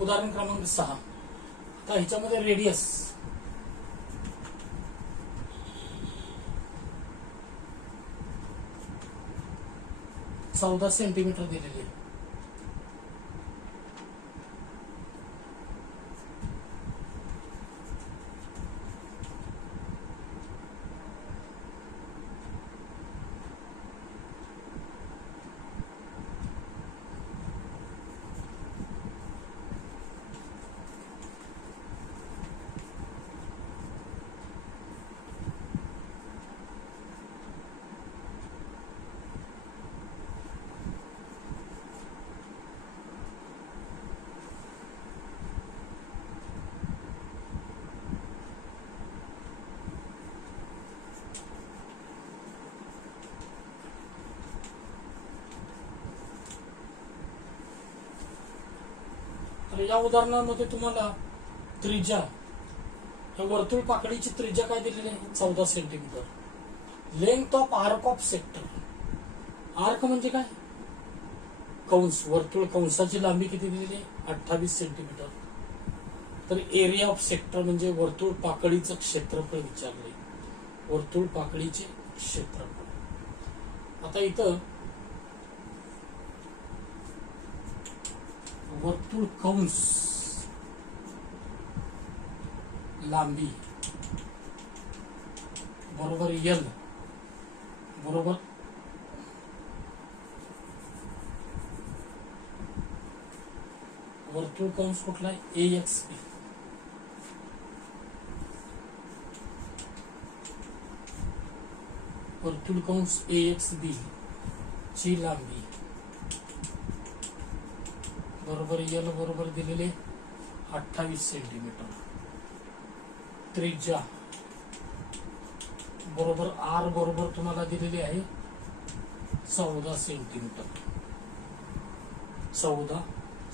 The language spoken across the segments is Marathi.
उदाहरण क्रमांक 6. आता ह्याच्यामध्ये रेडियस चौदा सेंटीमीटर दिलेली आहे. तर या उदाहरणामध्ये तुम्हाला त्रिज्या, या वर्तुळ पाकळीची त्रिज्या काय दिलेली आहे? 14 centimetre. Length of arc of sector. Arc म्हणजे काय? कंस. वर्तुळ कंसाची लांबी किती दिलेली आहे? 28 सेंटीमीटर. तर एरिया ऑफ सेक्टर म्हणजे वर्तुळ पाकळीचं क्षेत्रफळ विचारले. वर्तुळ पाकळीचे क्षेत्रफळ. आता इथं वर्तुळ कंस लांबी बरोबर एल बरोबर वर्तुळ कंस कुठला आहे? AXB. वर्तुळ कंस AXB ची लांबी बरोबर एल बरोबर दिलेले 28 सेंटीमीटर. त्रिज्या बरोबर आर बरोबर तुम्हाला दिलेली आहे 14 सेंटीमीटर. 14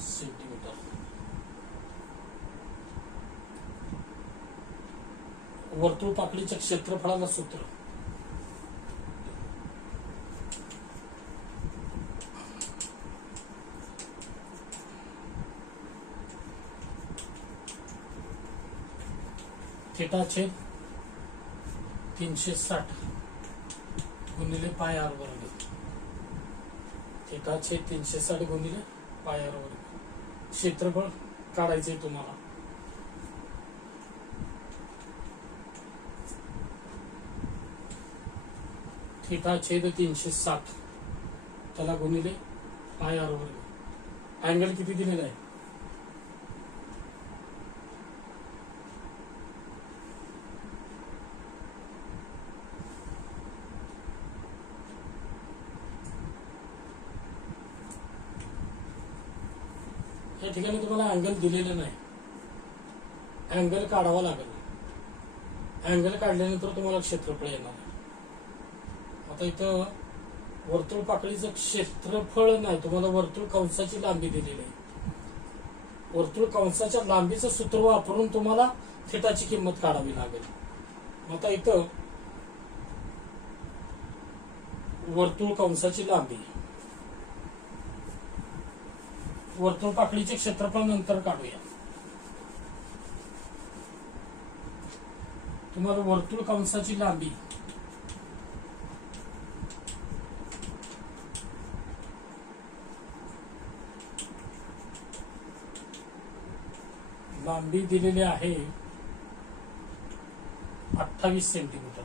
सेंटीमीटर. वर्तुळ पाकळीच्या क्षेत्रफळाला सूत्र थीटा छेद 360 गुणिले पाय आर वर्ग. थीटा छेद 360 गुणिले पाय आर वर्ग. क्षेत्रफळ काढायचंय तुम्हाला. थीटा छेद 360 त्याला गुणिले पाय आर वर्ग. अँगल किती दिलेला आहे? या ठिकाणी तुम्हाला अँगल दिलेलं नाही, अँगल काढावा लागेल. अँगल काढल्यानंतर तुम्हाला क्षेत्रफळ येणार. आता इथं वर्तुळ पाकळीचं क्षेत्रफळ नाही, तुम्हाला वर्तुळ कंसाची लांबी दिलेली आहे. वर्तुळ कंसाच्या लांबीचं सूत्र वापरून तुम्हाला थिटाची किंमत काढावी लागेल. आता इथं वर्तुळ कंसाची लांबी, वर्तुळ पाकळीचे क्षेत्रफळ नंतर काढूया. तुम्हाला वर्तुळ कंसाची लांबी दिलेली आहे 28 सेंटीमीटर.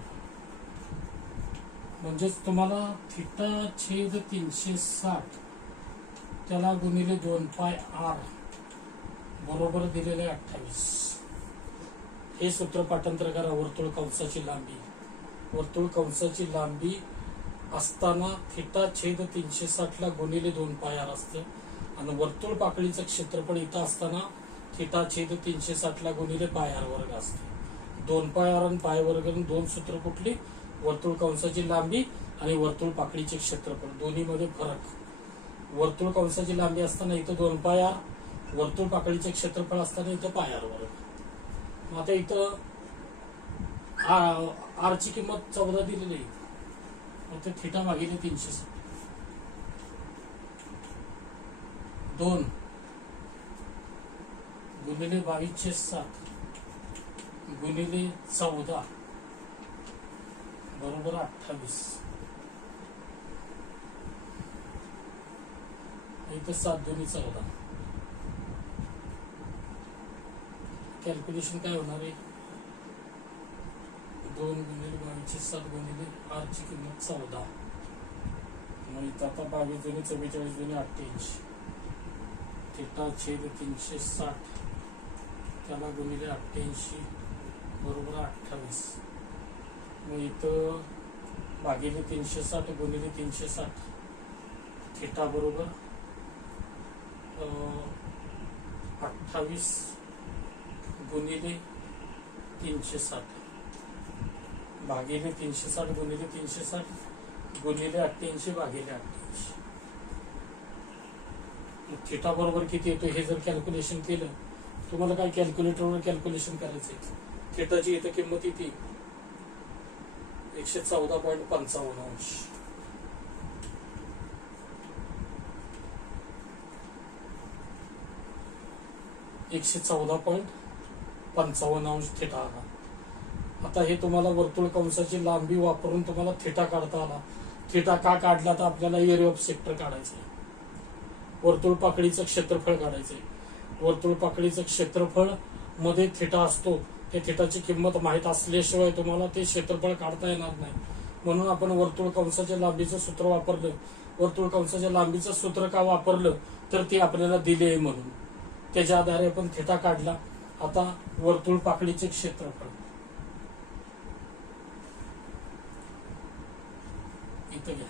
म्हणजेच तुम्हाला थीटा छेद 360 त्याला गुणिले 2 पाय आर बरोबर दिलेले 28. हे सूत्र पाठांतर करा. वर्तुळ कंसाची लांबी, वर्तुळ कंसाची लांबी असताना थीटा छेद 360 ला गुणिले 2 पाय आर असतं आणि वर्तुळ पाकळीचं क्षेत्रफळ इथं असताना थीटा छेद 360 ला गुणिले पाय आर वर्ग असते. 2 पाय आर आणि पाय वर्ग, दोन सूत्र कुठली? वर्तुळ कंसाची लांबी आणि वर्तुळ पाकळीचे क्षेत्रफळ, दोन्ही मध्ये फरक. वर्तुळ कंसाची लांबी असताना इथं 2 पाय आर, वर्तुळ पाकळीचे क्षेत्रफळ असताना इथं पाय आर वर्ग. आता इथं आर ची किंमत 14 दिलेली आहे. मग थीटा भागिले 360 2 गुणिले 22/7 गुणिले 14 बरोबर 28. इथं 7 दुनी 14. कॅल्क्युलेशन काय होणार आहे? 2 गुणिले 22/7 गुणिले r ची किंमत 14. मग इथं आता 22 दुनी 44 दुनी 88. थिटा छेद 360 त्याला गुणिले 88 बरोबर 28. मग इथं भागिले 360 गुणिले 360 थिटा बरोबर 28 गुणिले 360 भागिले 360 गुणिले 360 गुणिले 88 भागिले 88. थिटा बरोबर किती येतो हे जर कॅल्क्युलेशन केलं, तुम्हाला काय कॅल्क्युलेटरवर कॅल्क्युलेशन करायचं आहे. थिटाची इथं किंमत येते 114.55 114.55 थिटा आला. आता हे तुम्हाला वर्तुळ कंसाची लांबी वापरून तुम्हाला थिटा काढता आला. थिटा का काढला तर आपल्याला एरिया ऑफ सेक्टर काढायचं आहे. वर्तुळ पाकळीचं क्षेत्रफळ काढायचंय. वर्तुळ पाकळीचं क्षेत्रफळ मध्ये थिटा असतो. ते थिटाची किंमत माहीत असल्याशिवाय तुम्हाला ते क्षेत्रफळ काढता येणार नाही. म्हणून आपण वर्तुळ कंसाच्या लांबीचं सूत्र वापरलं. वर्तुळ कंसाच्या लांबीचं सूत्र का वापरलं तर ते आपल्याला दिले आहे म्हणून. त्याच्या आधारे आपण थिटा काढला. आता वर्तुळ पाकळीचे क्षेत्रफळ इथं घ्या.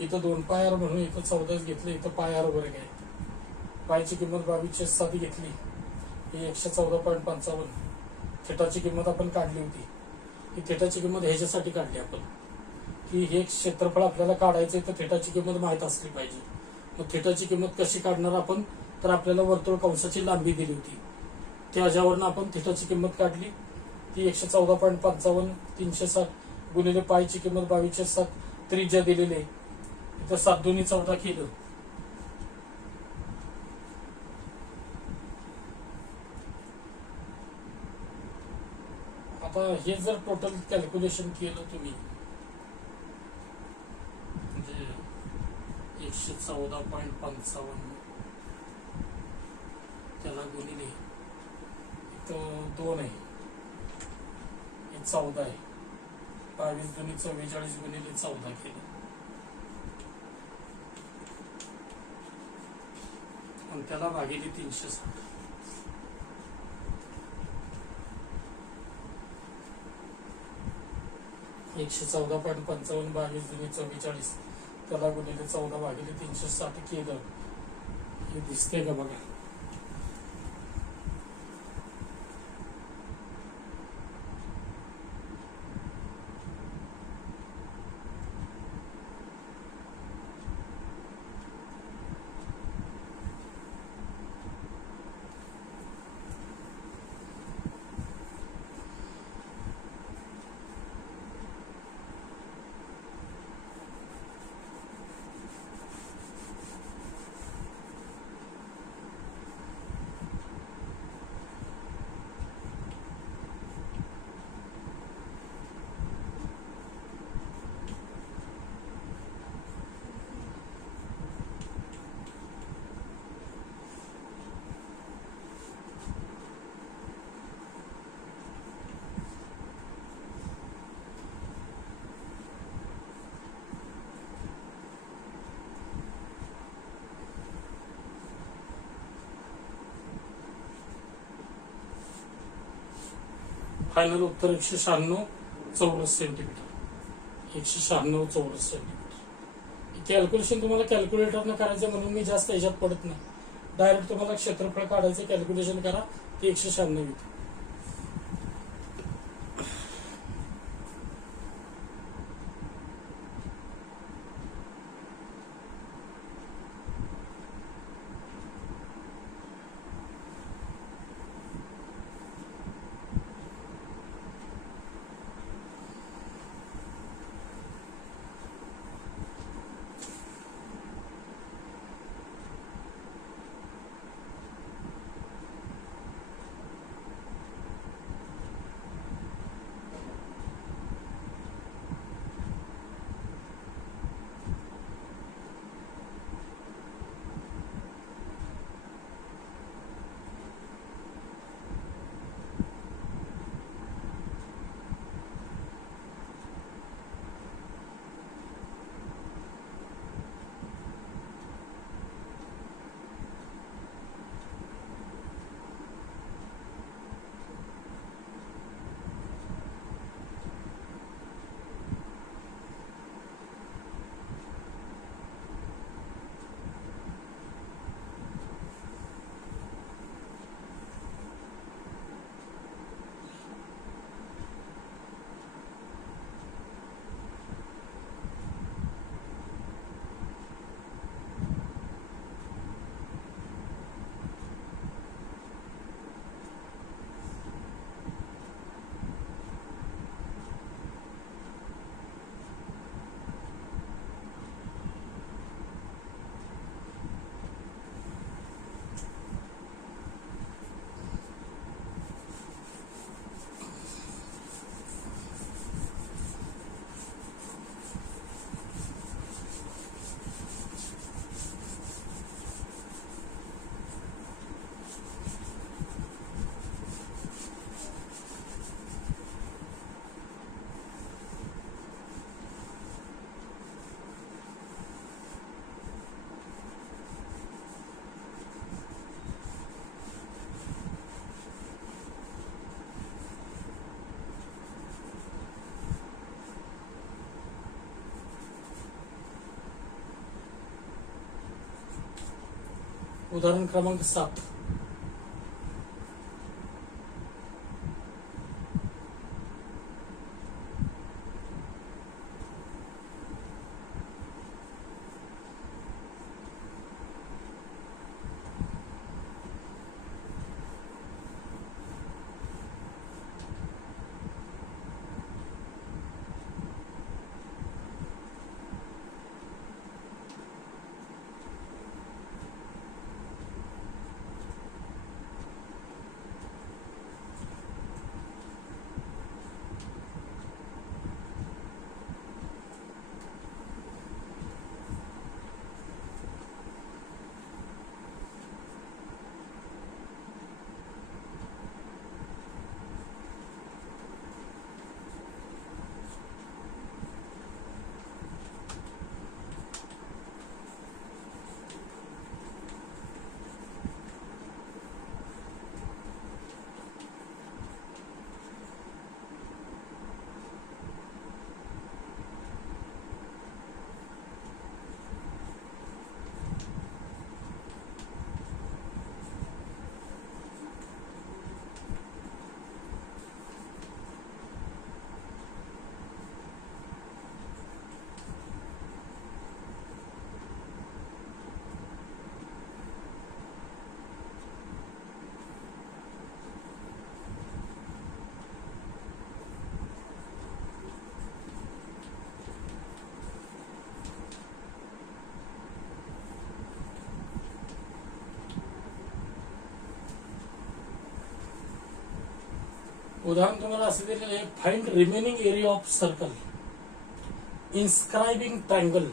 इथं 2 पाय आर म्हणून इथं 14 घेतलं. इथं पाय आर वर्ग आहे. पायची किंमत 22/7 घेतली. ही 114.55. थिटाची किंमत आपण काढली होती. ही थिटाची किंमत ह्याच्यासाठी काढली आपण की हे क्षेत्रफळ आपल्याला काढायचंय तर थिटाची किंमत माहीत असली पाहिजे. मग थिटाची किंमत कशी काढणार आपण तर आपल्याला वर्तुळ कंसाची लांबी दिली होती. त्याच्यावरनं आपण थिटाची किंमत काढली. ती 114.55 360 गुणिले पायची किंमत 22/7 त्रिज्या दिलेली आहे. इथं 7 दुनी 14 केलं. आता हे जर टोटल कॅल्क्युलेशन केलं तुम्ही म्हणजे 114.55 त्याला गुणिले इथं 2 आहे. हे 14 आहे. 22 दुनी 44 गुणिले 14 केलं. आणि त्याला भागिले 360. एकशे 14.55 22 दुनी 44 त्याला गुणिले 14 भागिले 360 केलं. हे दिसते का बघा. फायनल उत्तर 196 चौरस सेंटीमीटर. 196 चौरस सेंटीमीटर. कॅल्क्युलेशन तुम्हाला कॅल्क्युलेटरनं करायचं म्हणून मी जास्त ह्याच्यात पडत नाही. डायरेक्ट तुम्हाला क्षेत्रफळ काढायचं, कॅल्क्युलेशन करा, ते 196 येते. उदाहरण क्रमांक 7. उदाहरण तुम्हाला असे दिलेले आहे, find remaining area of circle inscribing triangle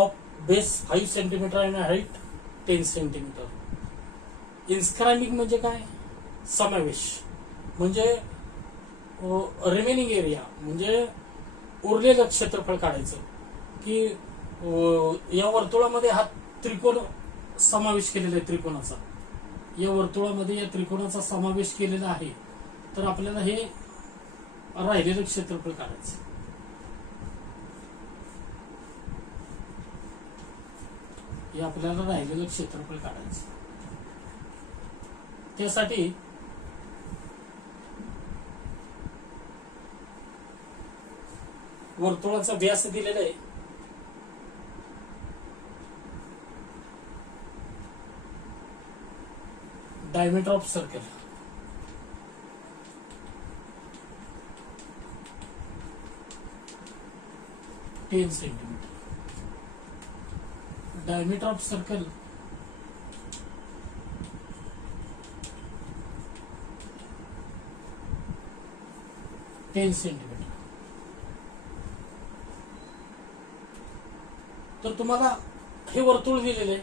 of base 5 centimetre आणि हाईट 10 सेंटीमीटर. इन्स्क्राइबिंग म्हणजे काय? समावेश. म्हणजे रिमेनिंग एरिया म्हणजे उरलेलं क्षेत्रफळ काढायचं की या वर्तुळामध्ये हा त्रिकोण समावेश केलेला आहे. त्रिकोणाचा या वर्तुळामध्ये या त्रिकोणाचा समावेश केलेला आहे. तर आपल्याला हे राहिलेलं क्षेत्रफळ काढायचं. हे आपल्याला राहिलेलं क्षेत्रफळ काढायचं. त्यासाठी वर्तुळाचा व्यास दिलेला आहे. Diameter of circle 10 centimetre. Diameter of circle 10 centimetre. तर तुम्हाला हे वर्तुळ दिलेले आहे.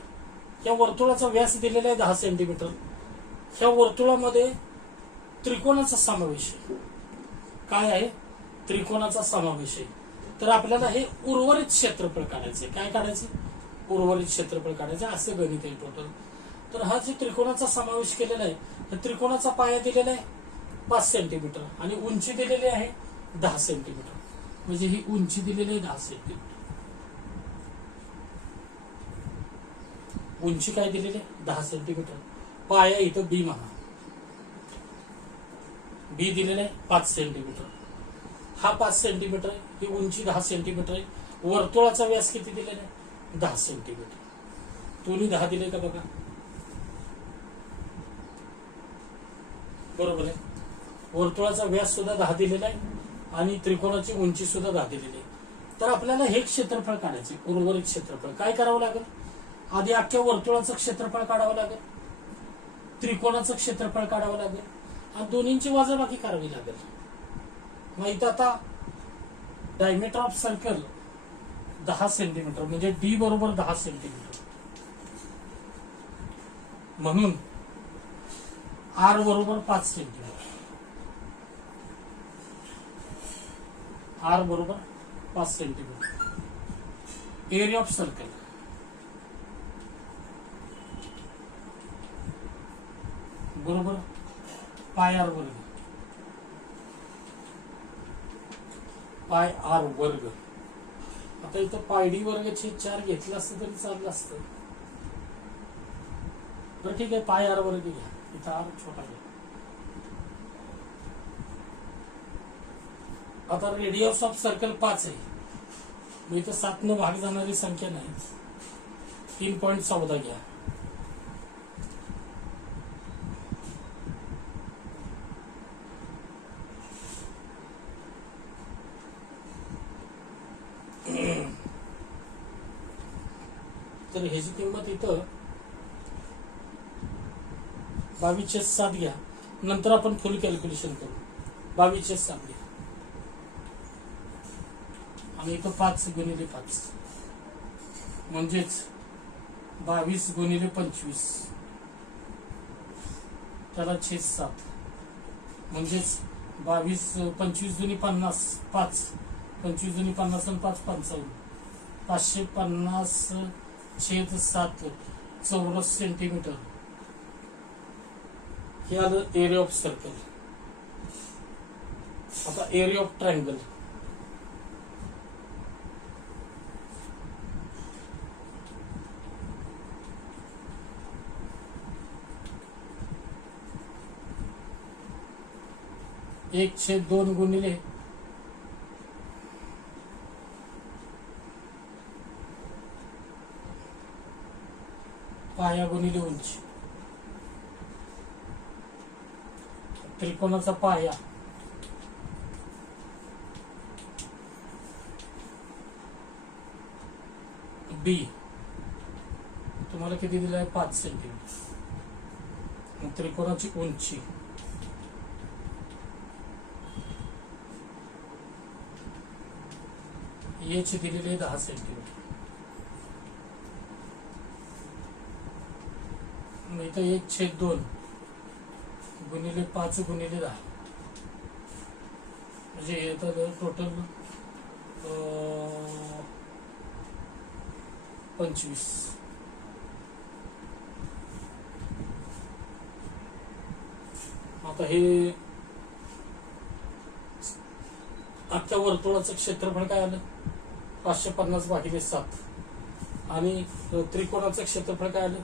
या वर्तुळाचा व्यास दिलेला आहे 10 सेंटीमीटर. ह्या वर्तुळामध्ये त्रिकोणाचा समावेश आहे. काय आहे? त्रिकोणाचा समावेश आहे. तर आपल्याला हे उर्वरित क्षेत्रफळ काढायचे. काय काढायचे? उर्वरित क्षेत्रफळ काढायचे. असं गणित आहे टोटल. तर हा जे त्रिकोणाचा समावेश केलेला आहे, तर त्रिकोणाचा पाया दिलेला आहे 5 सेंटीमीटर आणि उंची दिलेली आहे 10 सेंटीमीटर. म्हणजे ही उंची दिलेली आहे 10 सेंटीमीटर. उंची काय दिलेली आहे? 10 सेंटीमीटर. पाया इथं बी म्हणा. बी दिलेला आहे 5 सेंटीमीटर. हा 5 सेंटीमीटर आहे. ही उंची 10 सेंटीमीटर आहे. वर्तुळाचा व्यास किती दिलेला आहे? 10 सेंटीमीटर. दोन्ही 10 दिले का बघा. बरोबर आहे. वर्तुळाचा व्यास सुद्धा 10 दिलेला आहे आणि त्रिकोणाची उंची सुद्धा 10 दिलेली आहे. तर आपल्याला हे क्षेत्रफळ काढायचे, उर्वरित क्षेत्रफळ. काय करावं लागेल? आधी अख्ख्या वर्तुळाचं क्षेत्रफळ काढावं लागेल, त्रिकोणाचं क्षेत्रफळ काढावं लागेल आणि दोन्हींची वजाबाकी करावी लागेल. मग इथं आता डायमीटर ऑफ सर्कल 10 सेंटीमीटर म्हणजे डी बरोबर 10 सेंटीमीटर. म्हणून आर बरोबर 5 सेंटीमीटर. आर बरोबर 5 सेंटीमीटर. एरिया ऑफ सर्कल बरोबर पाय आर वर्ग. पाय आर वर्ग. आता इथं पाय डी वर्गचे 4 घेतलं असतं तरी चाललं असतं. बरं ठीक आहे, पाय आर वर्ग घ्या. इथं आर छोटा घ्या. आता रेडियस ऑफ सर्कल 5 आहे. मग इथं 7 न भाग जाणारी संख्या नाही. 3.14 घ्या. तर ह्याची किंमत इथं 22/7 घ्या. नंतर आपण फुल कॅल्क्युलेशन करू. 22/7 घ्या आणि इथं 5 गुणिले 5 म्हणजेच 22 गुणिले 25 त्याला छेद 7 म्हणजेच 22 25 जुनी 50 5 25 जुनी 50 आणि 5 55 550 छेद 7 चौरस सेंटीमीटर. हे आलं एरिया ऑफ सर्कल. आता एरिया ऑफ ट्रायंगल. एक छेद 2 गुणिले पाया गुणिले उंची. त्रिकोणाचा पाया बी तुम्हाला किती दिला आहे? 5 सेंटीमीटर. त्रिकोणाची उंची एच दिलेली 10 सेंटीमीटर. इथं 1/2 गुणिले 5 गुणिले 10 म्हणजे येतं टोटल 25. आता हे अख्ख्या वर्तुळाचं क्षेत्रफळ काय आलं 550 भागिले 7 आणि त्रिकोणाचं क्षेत्रफळ काय आलं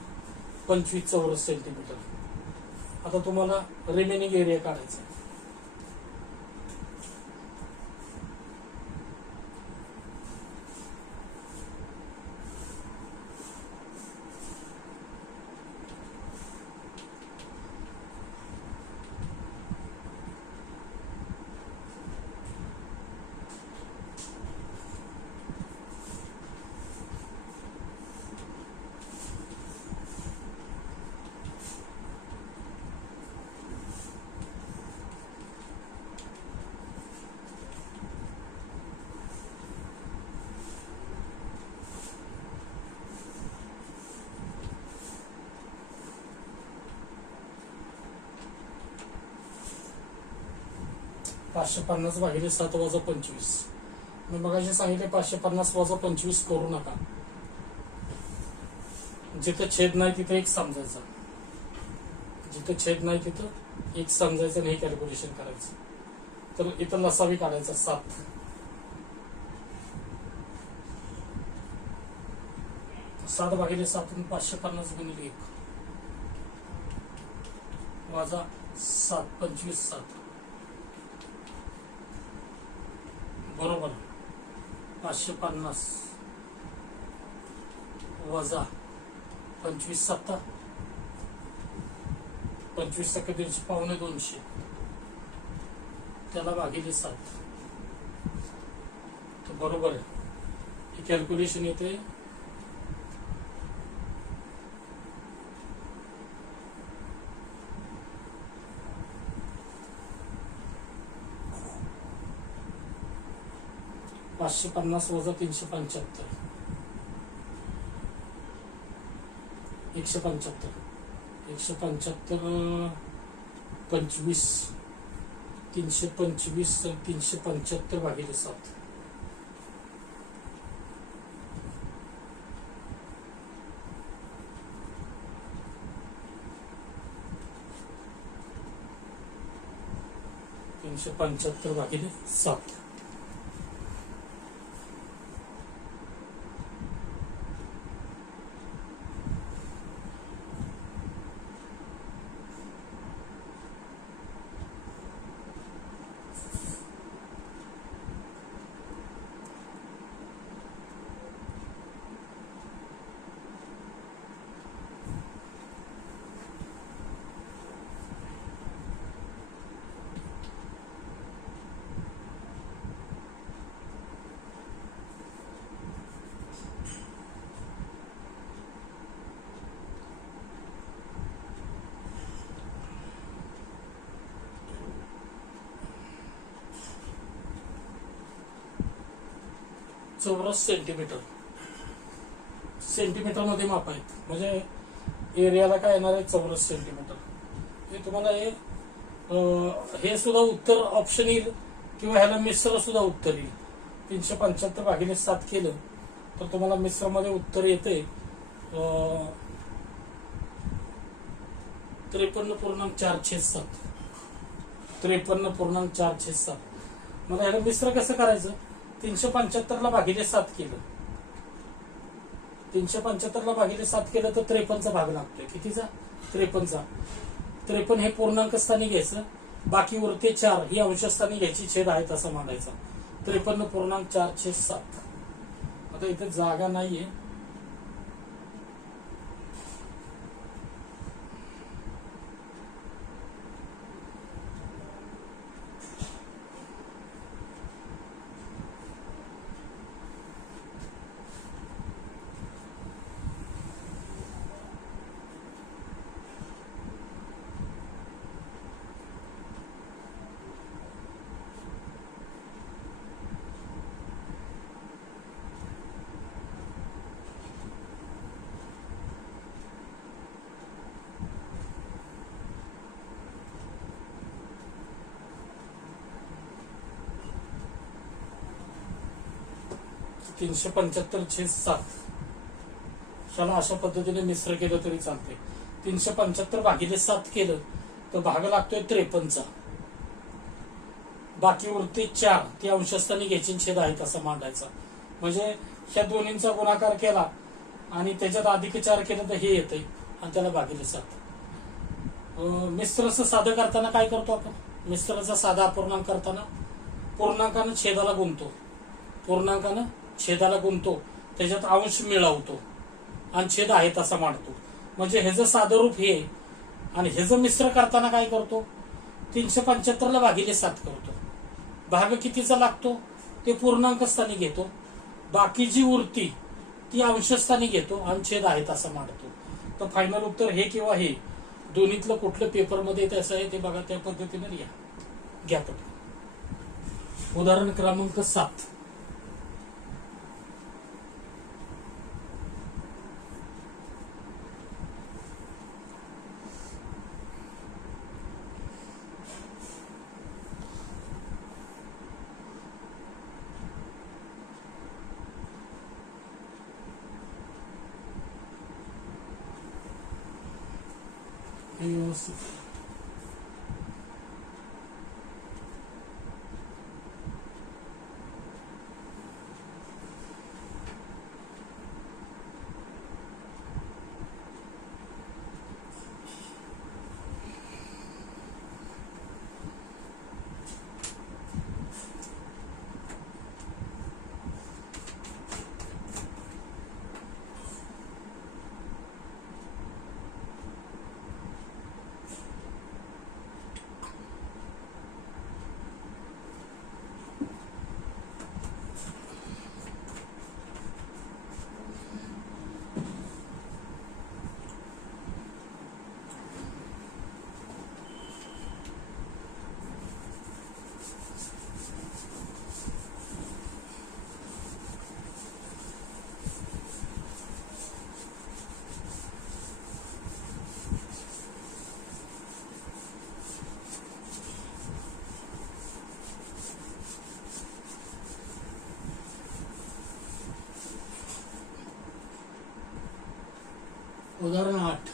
25 चौरस सेंटीमीटर. आता तुम्हाला रिमेनिंग एरिया काढायचा आहे. पाचशे 50 भागिले 7 वजा 25. मी मगाशी सांगितले 550 वजा 25 करू नका. जिथं छेद नाही तिथं एक समजायचा, जिथं छेद नाही तिथं एक समजायचं आणि हे कॅल्क्युलेशन करायचं. तर इथं लसावी काढायचा 7. 7 भागिले 7 550 गुणिले 1 वजा 7 25 7 बरोबर 550 वजा 25 7 25 टक्के 150 पावणे 200 त्याला भागिले 7. तर बरोबर आहे. हे कॅल्क्युलेशन येते 550 वजा 375 175 175 25 325 375 भागिले 7 375 भागिले 7 चौरस सेंटीमीटर सेंटीमीटर मध्ये माप आहेत. म्हणजे एरियाला काय येणार आहे चौरस सेंटीमीटर. हे तुम्हाला हे सुद्धा उत्तर ऑप्शन येईल किंवा ह्याला मिश्र सुद्धा उत्तर येईल. 375 भागिले 7 केलं तर तुम्हाला मिश्र मध्ये उत्तर येते 53.4/7 53.4/7. मला ह्याला मिश्र कसं करायचं 375 ला भागिले 7 केलं 375 ला भागिले 7 केलं तर 53 चा भाग लागतोय. कितीचा 53चा. 53 हे पूर्णांक स्थानी घ्यायचं, बाकी उरते 4 ही अंशस्थानी घ्यायची, छेद आहेत असं मानायचं. 53.4/7. आता इथे जागा नाहीये. तर 375/7 ह्याला अशा पद्धतीने मिश्र केलं तरी चालते. 375 भागिले 7 केलं तर भाग लागतोय 53चा. बाकी उरते 4 ती अंशस्थानी घ्यायची, छेद आहे तसा मांडायचा. म्हणजे ह्या दोन्हींचा गुणाकार केला आणि त्याच्यात अधिक 4 केलं तर हे येतंय आणि त्याला भागिले 7. मिश्रचं साधं करताना काय करतो आपण? मिश्रचा साधा अपूर्णांक करताना पूर्णांकानं छेदाला गुंततो, पूर्णांकानं छेदाला गुंततो, त्याच्यात अंश मिळवतो आणि छेद आहे तसा मांडतो. म्हणजे ह्याचं साधं रूप हे आणि ह्याचं मिश्र करताना काय करतो? 375 ला भागिले 7 करतो. भाग कितीचा लागतो ते पूर्णांक स्थानी घेतो, बाकी जी उरती ती अंशस्थानी घेतो आणि छेद आहे तसा मांडतो. तर फायनल उत्तर हे किंवा हे दोन्हीतलं कुठलं पेपरमध्ये येतं असं आहे ते बघा, त्या पद्धतीने लिहा. घ्या पटकन. उदाहरण क्रमांक 7. व्यवस्थित उदाहरण 8.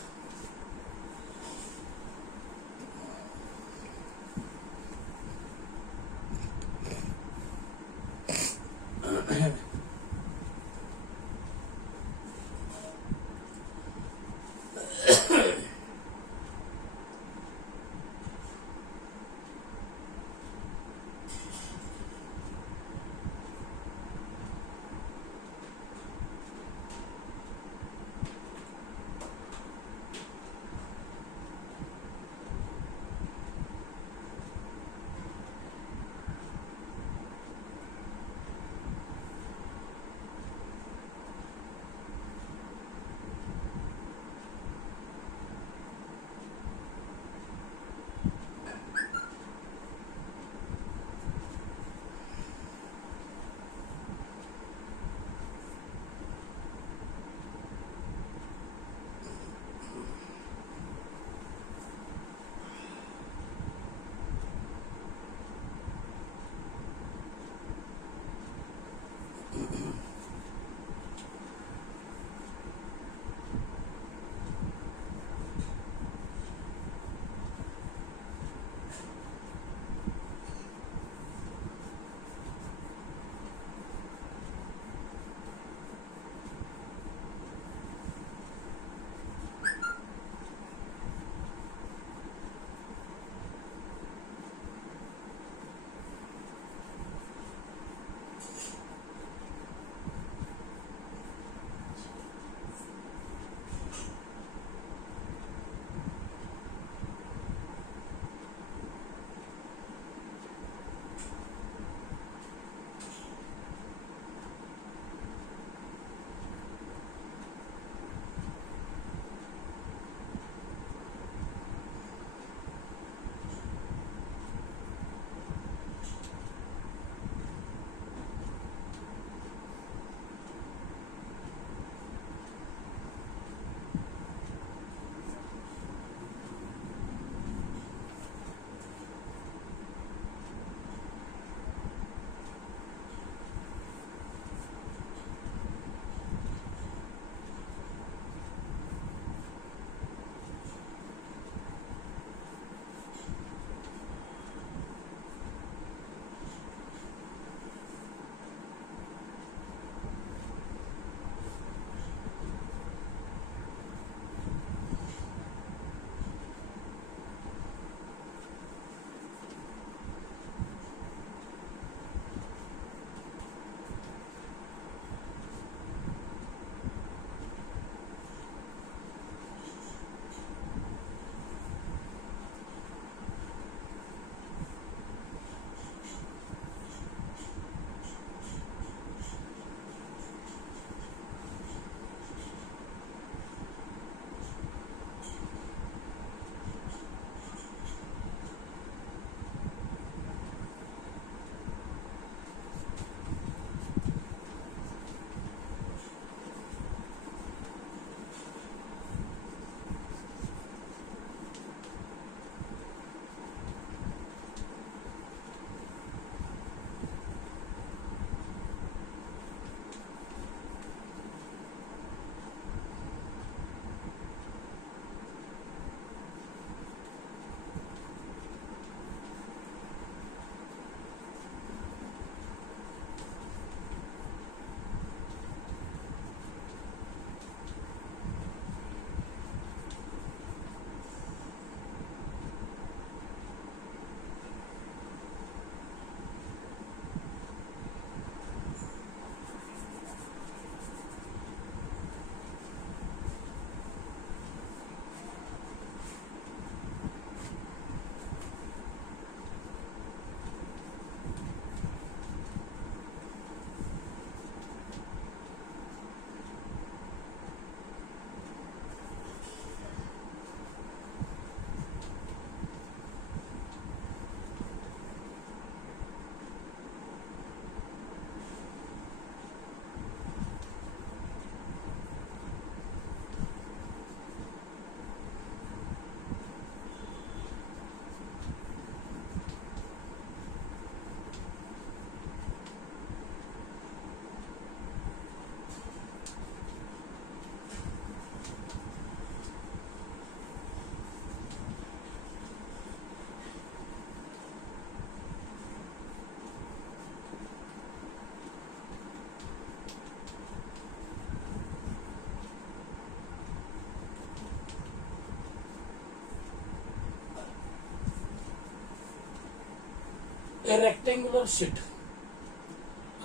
ए रेक्टँग्युलर शीट.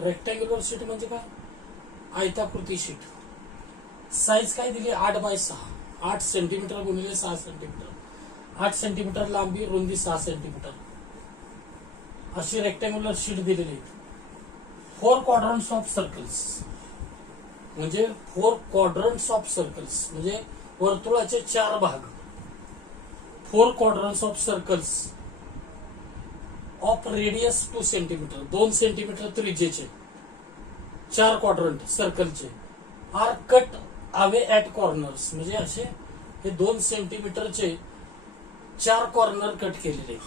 रेक्टँग्युलर शीट म्हणजे काय? आयताकृती शीट. साईज काय दिली? 8x6. 8 सेंटीमीटर गुणिले 6 सेंटीमीटर. 8 सेंटीमीटर लांबी, रुंदी 6 सेंटीमीटर, अशी रेक्टँग्युलर शीट दिलेली आहे. 4 क्वाड्रंट्स ऑफ सर्कल्स म्हणजे 4 क्वाड्रंट्स ऑफ सर्कल्स म्हणजे वर्तुळाचे 4 भाग. 4 quadrants of circles of radius 2 centimetre. 2 centimetre त्रिज्येचे 4 क्वाड्रंट सर्कलचे are cut away at corners म्हणजे असे हे 2 सेंटीमीटरचे 4 कॉर्नर कट केलेले.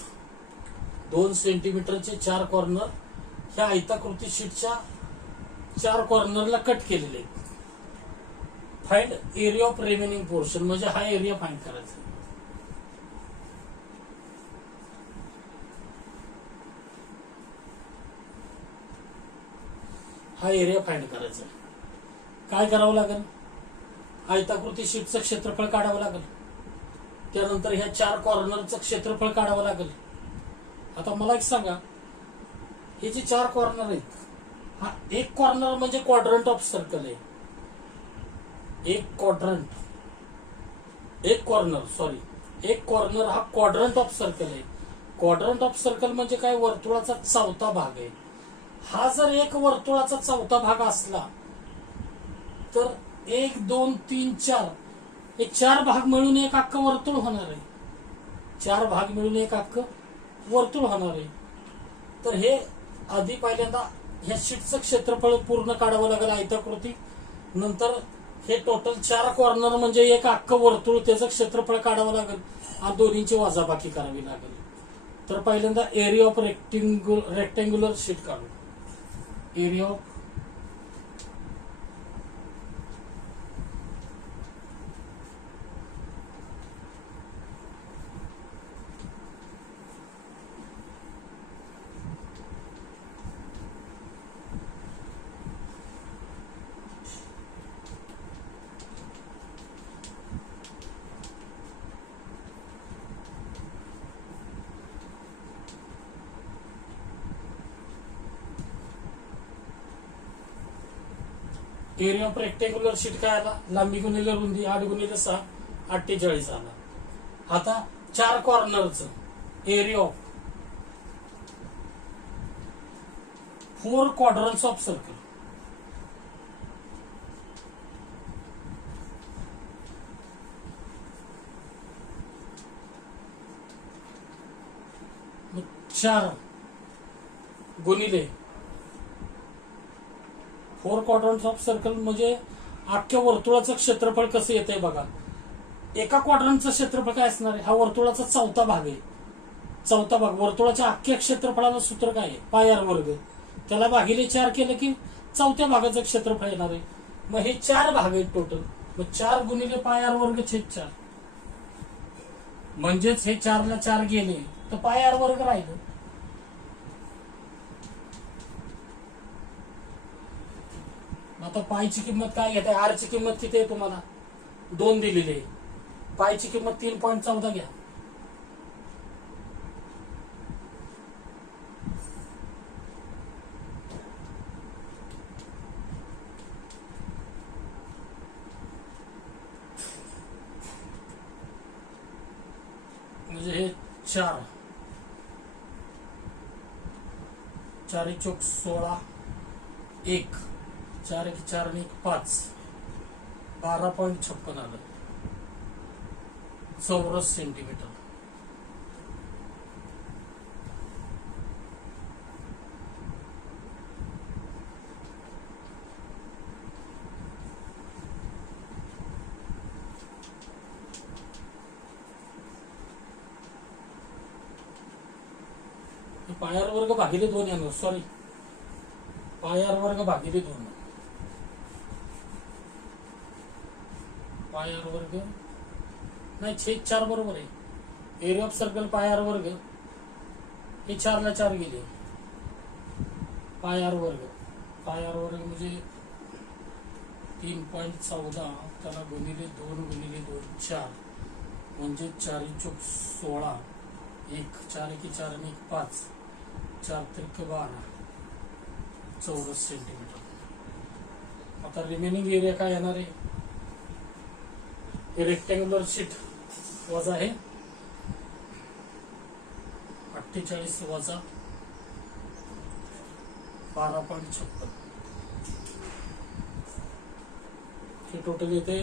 2 सेंटीमीटरचे 4 कॉर्नर ह्या आयताकृती शीटच्या 4 कॉर्नरला कट केलेले. Find area of remaining portion म्हणजे हा एरिया फाइंड करायचा. हा एरिया फाइंड करायचा. काय करावं लागेल? आयताकृती शीटचं क्षेत्रफळ काढावं लागेल. त्यानंतर ह्या 4 कॉर्नरचं क्षेत्रफळ काढावं लागेल. आता मला एक सांगा, हे जे 4 कॉर्नर आहेत, हा एक कॉर्नर म्हणजे क्वाड्रंट ऑफ सर्कल आहे. एक कॉर्नर हा क्वाड्रंट ऑफ सर्कल आहे. क्वाड्रंट ऑफ सर्कल म्हणजे काय? वर्तुळाचा 4था भाग आहे. हा जर एक वर्तुळाचा 4था भाग असला तर 1 2 3 4 हे 4 भाग मिळून एक अख्खं वर्तुळ होणार आहे. 4 भाग मिळून एक अख्खं वर्तुळ होणार आहे. तर हे आधी पहिल्यांदा ह्या शीटचं क्षेत्रफळ पूर्ण काढावं लागेल आयताकृती. नंतर हे टोटल 4 कॉर्नर म्हणजे एक अख्खं वर्तुळ, त्याचं क्षेत्रफळ काढावं लागेल आणि दोन्हींची वजाबाकी करावी लागेल. तर पहिल्यांदा एरिया ऑफ रेक्टँग्युलर शीट काढू. Area of area of rectangular sheet काय आला? लांबी गुणिले रुंदी 8 गुणिले 6 48 आला. आता 4 कॉर्नरचं area of 4 quadrants of circle. मग 4 गुणिले 4 क्वाड्रंट्स ऑफ सर्कल म्हणजे अख्ख्या वर्तुळाचं क्षेत्रफळ कसं येतंय बघा. एका क्वाड्रंटचं क्षेत्रफळ काय असणार आहे? हा वर्तुळाचा 4था भाग आहे. 4था भाग वर्तुळाच्या अख्ख्या क्षेत्रफळाचं सूत्र काय आहे? पाय आर वर्ग. त्याला भागिले 4 केलं की 4थ्या भागाचं क्षेत्रफळ येणार आहे. मग हे 4 भाग आहेत टोटल. मग 4 गुणिले पाय आर वर्ग छेद 4 म्हणजेच हे 4 ला 4 गेले तर पाय आर वर्ग राहिलं. आता पायची किंमत काय घेते? आरची किंमत किती आहे तुम्हाला? 2 दिलेली आहे. पायची किंमत 3.14 घ्या. म्हणजे हे 4 4 चौक 16 1 4 1 4 आणि 1 5 12.56 आलं चौरस सेंटीमीटर. पायार वर्ग भागिले 2 येणार. सॉरी, पायार वर्ग भागिले 2. पायार वर्ग नाही छेद 4 बरोबर आहे. एरिया ऑफ सर्कल पायार वर्ग हे 4 ला 4 गेले. पायार वर्ग म्हणजे 3.14 त्याला गुणिले 2 गुणिले 2 4 म्हणजे 4 चौक 16 1 4 1 4 आणि 1 5 4 त्रिक 12 चौरस सेंटीमीटर. आता रिमेनिंग एरिया काय येणार आहे? हे रेक्टँग्युलर शीट वजा आहे 48 वजा 12.56 हे टोटल येते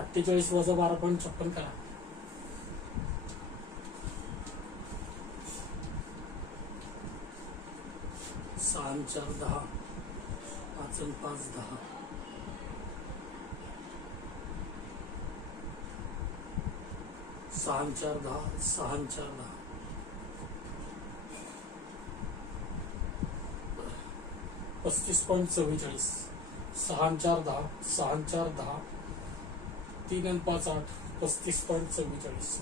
48 वजा 12.56 करा. 6 आणि 4 10 5 आणि 5 10 6 आणि 4 10 6 आणि 4 10 35.44 6 आणि 4 10 6 आणि 4 10 3 आणि 5 8 35.44.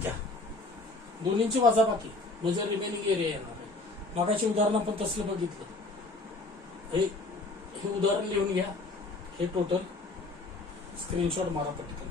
घ्या दोन्हींची वजाबाकी म्हणजे रिमेनिंग एरिया येणार आहे. मागाचे उदाहरण आपण तसलं बघितलं. हे उदाहरण लिहून घ्या. हे टोटल स्क्रीनशॉट मारा पटकन.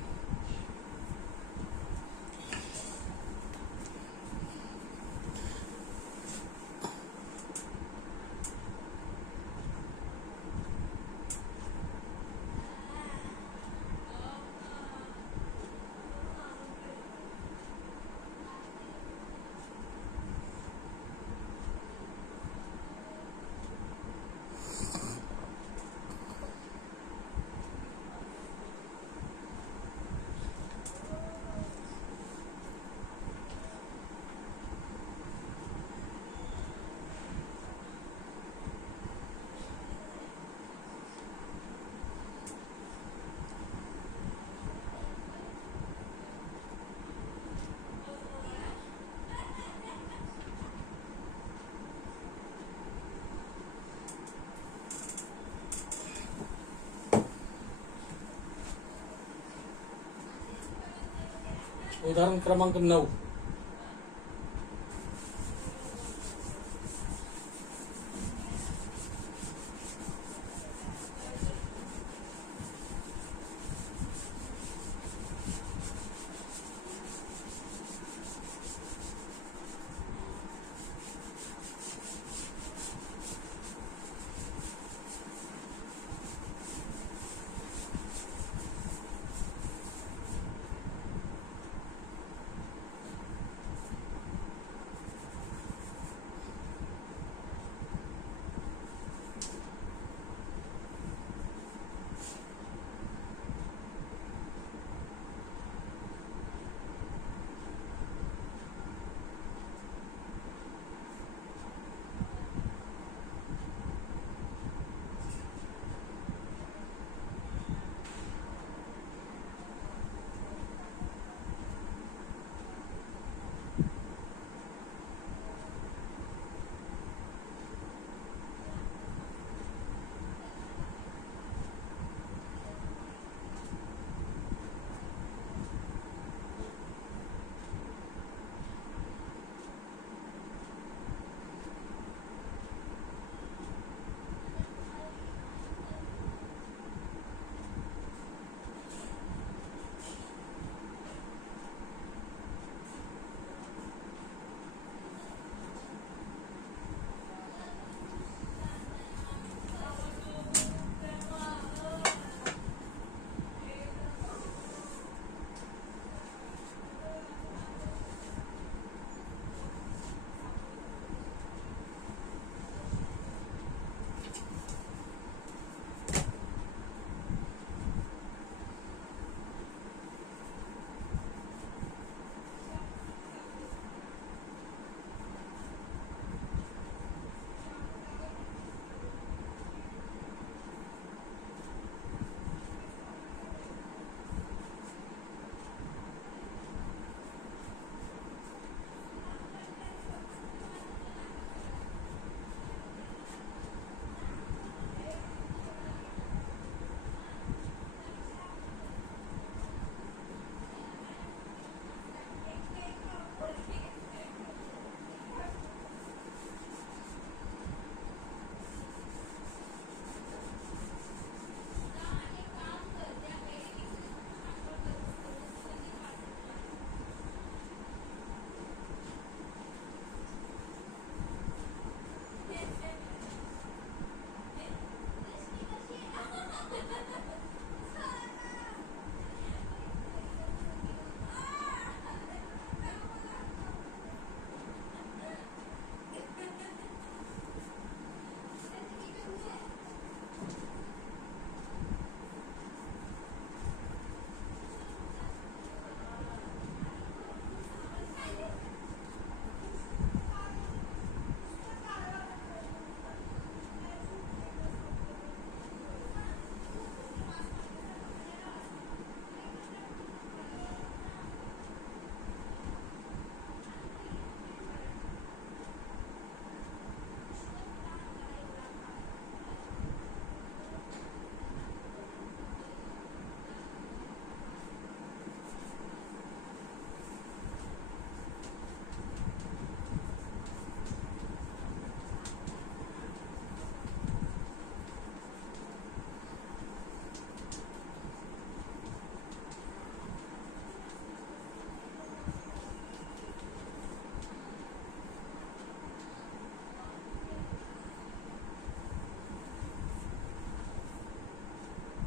उदाहरण क्रमांक 9.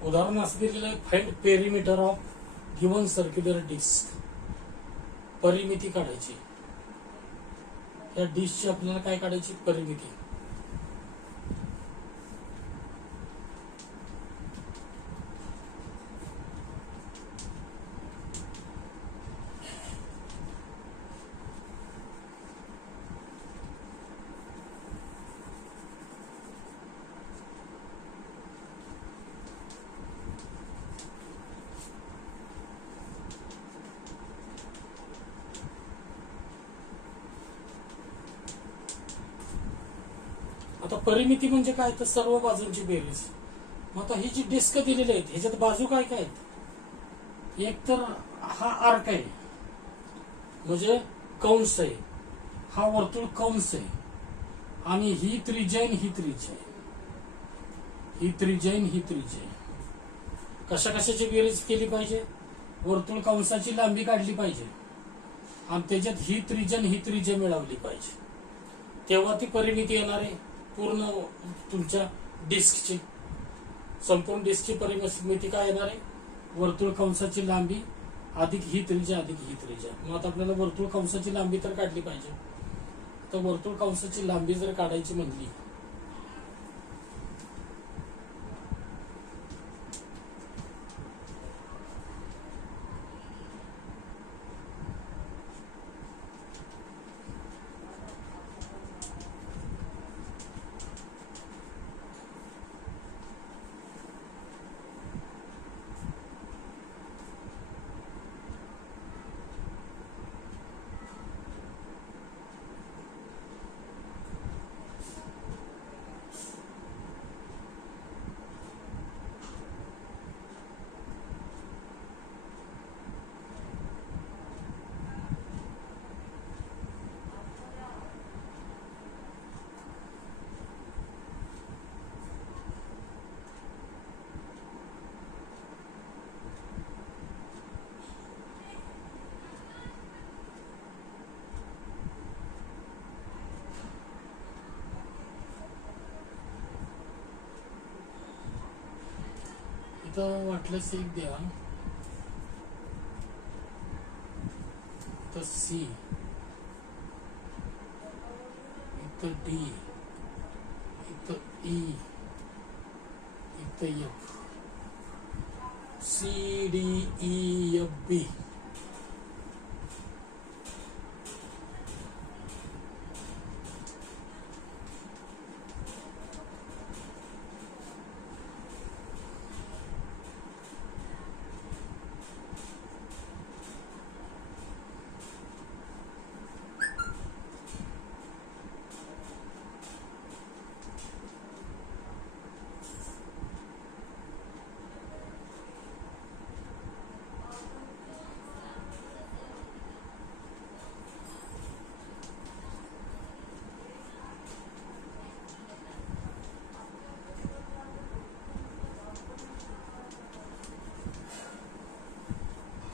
उदाहरण असं दिलेलं आहे, find perimeter of given circular disc. परिमिती काढायची. या डिस्कची आपल्याला काय काढायची? परिमिती. आता परिमिती म्हणजे काय? तर सर्व बाजूंची बेरीज. मग आता ही जी डिस्क दिलेली आहेत ह्याच्यात बाजू काय काय आहेत? एक तर हा आर्क आहे, म्हणजे कंस आहे. हा वर्तुळ कंस आहे. आणि ही त्रिज्या ही त्रिज्या आहे. ही त्रिज्या ही त्रिज्या आहे. कशा कशाची बेरीज केली पाहिजे? वर्तुळ कंसाची लांबी काढली पाहिजे आणि त्याच्यात ही त्रिज्या ही त्रिज्या मिळवली पाहिजे. तेव्हा ती परिमिती येणार आहे पूर्ण तुमच्या डिस्कची. संपूर्ण डिस्कची परिमिती काय येणार आहे? वर्तुळ कंसाची लांबी अधिक ही त्रिज्या अधिक ही त्रिज्या. मग आता आपल्याला वर्तुळ कंसाची लांबी तर काढली पाहिजे. तर वर्तुळ कंसाची लांबी जर काढायची म्हणली इथं वाटलंच एक द्या. इथं सी, इथं डी, इथं ई, इथं F. C D E F B.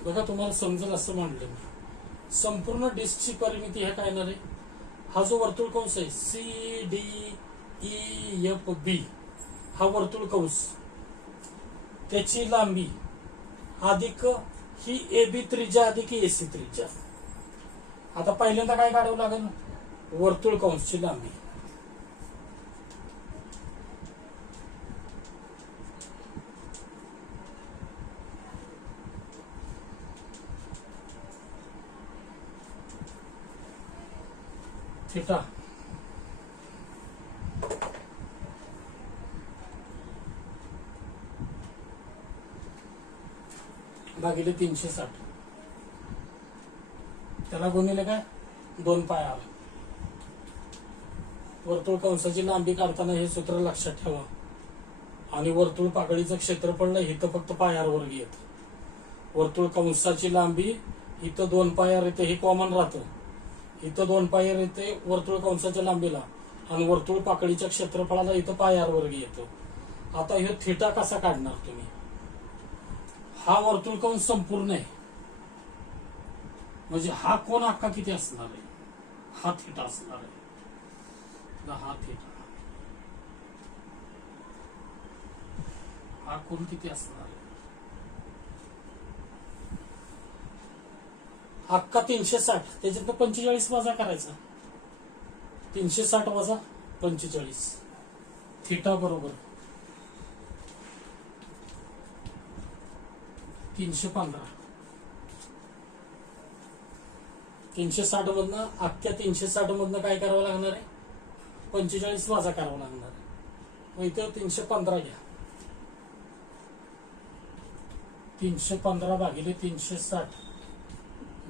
बघा तुम्हाला समजेल असं मांडलं मी. संपूर्ण डिस्कची परिमिती हे काय येणार आहे? हा जो वर्तुळ कंस आहे सी डी ई एफ बी, हा वर्तुळ कंस, त्याची लांबी अधिक ही ए बी त्रिज्या अधिक एसी त्रिज्या. आता पहिल्यांदा काय काढावं लागेल? वर्तुळ कंसची लांबी. थिटा भागिले 360, त्याला गुणिले काय? 2 पाय आर. वर्तुळ कंसाची लांबी काढताना हे सूत्र लक्षात ठेवा. आणि वर्तुळ पाकळीचं क्षेत्रफळ नाही, इथं फक्त पायार वर्ग येत. वर्तुळ कंसाची लांबी इथं 2 पायार येते, हे कॉमन राहतं. इथं 2 पायर येते वर्तुळ कंसाच्या लांबीला आणि वर्तुळ पाकळीच्या क्षेत्रफळाला इथं पायार वर्ग येतो. आता हे थिटा कसा काढणार तुम्ही? हा वर्तुळ कंस संपूर्ण आहे, म्हणजे हा कोण अख्खा किती असणार आहे? हा थिटा असणार आहे. हा थिटा. हा कोण किती असणार आहे? अख्खा 360, त्याच्यात 45 वजा करायचा. 360 वजा 45. थिटा बरोबर 315. 360 मधनं, अख्ख्या 360 मधनं काय करावं लागणार आहे? 45 वजा करावं लागणार आहे. मग इथं 315 घ्या. 315 भागिले 360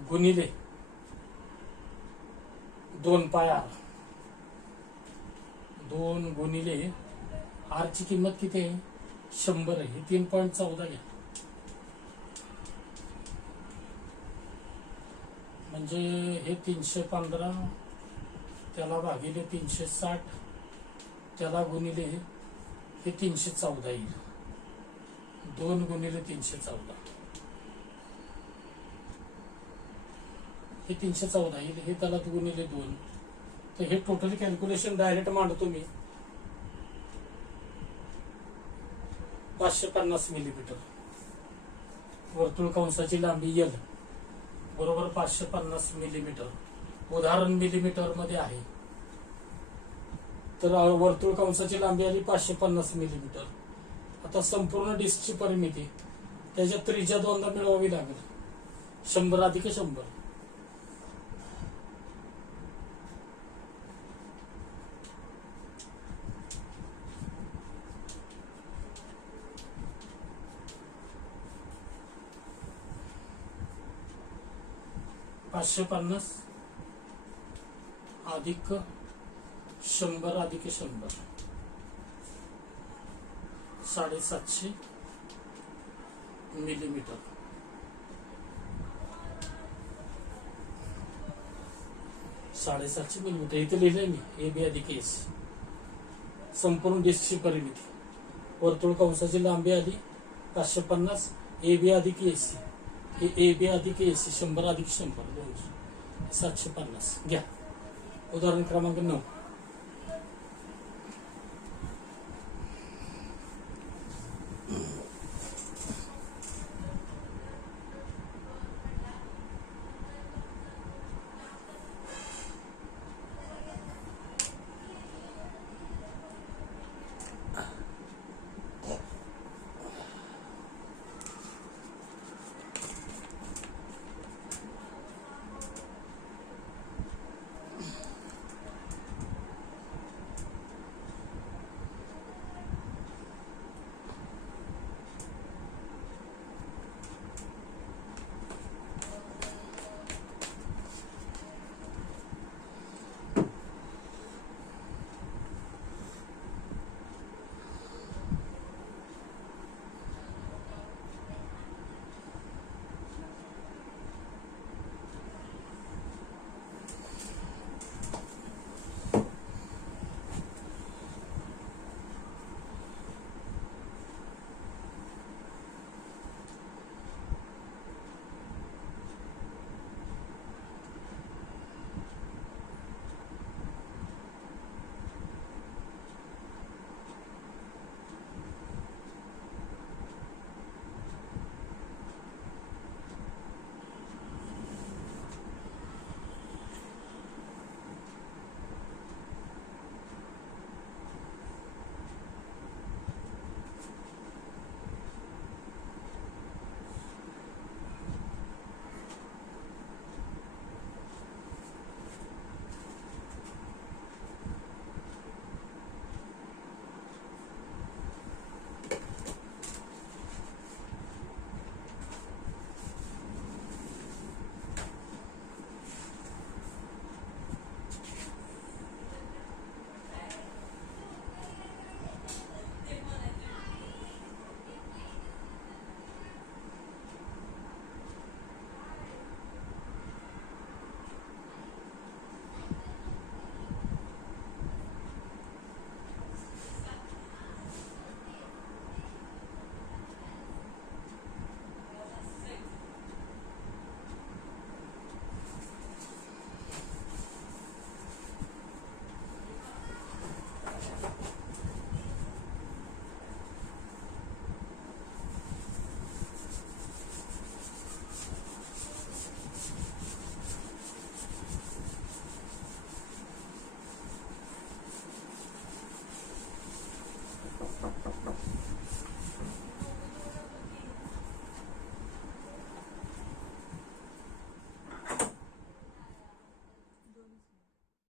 गुणिले 2 पाय आर. 2 गुणिले आर ची किंमत किती आहे? 100 आहे. 3.14 घ्या. म्हणजे हे 315 त्याला भागिले 360 त्याला गुणिले हे 314 येईल. 2 गुणिले 314 हे 314 येईल. हे त्याला गुणिले 2. तर हे टोटल कॅल्क्युलेशन डायरेक्ट मांडतो मी. 550 मिलीमीटर. वर्तुळ कंसाची लांबी L बरोबर 550 मिलीमीटर. उदाहरण मिलीमीटर मध्ये आहे. तर वर्तुळ कंसाची लांबी आली 550 मिलीमीटर. आता संपूर्ण डिस्कची परिमिती त्याच्या त्रिज्या 2दा मिळवावी लागेल. 100 अधिक 100. $550 अधिक 100 अधिक 100 750 मिलीमीटर. इथे लिहिलंय मी. AB अधिक AC संपूर्ण डिस्कची परिमिती. वर्तुळ कंसाची लांबी आली 550. AB अधिक AC हे AB अधिक AC 100 अधिक 100 750 घ्या. उदाहरण क्रमांक 9.